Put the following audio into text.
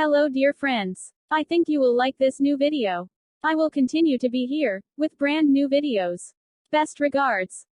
Hello dear friends. I think you will like this new video. I will continue to be here, with brand new videos. Best regards.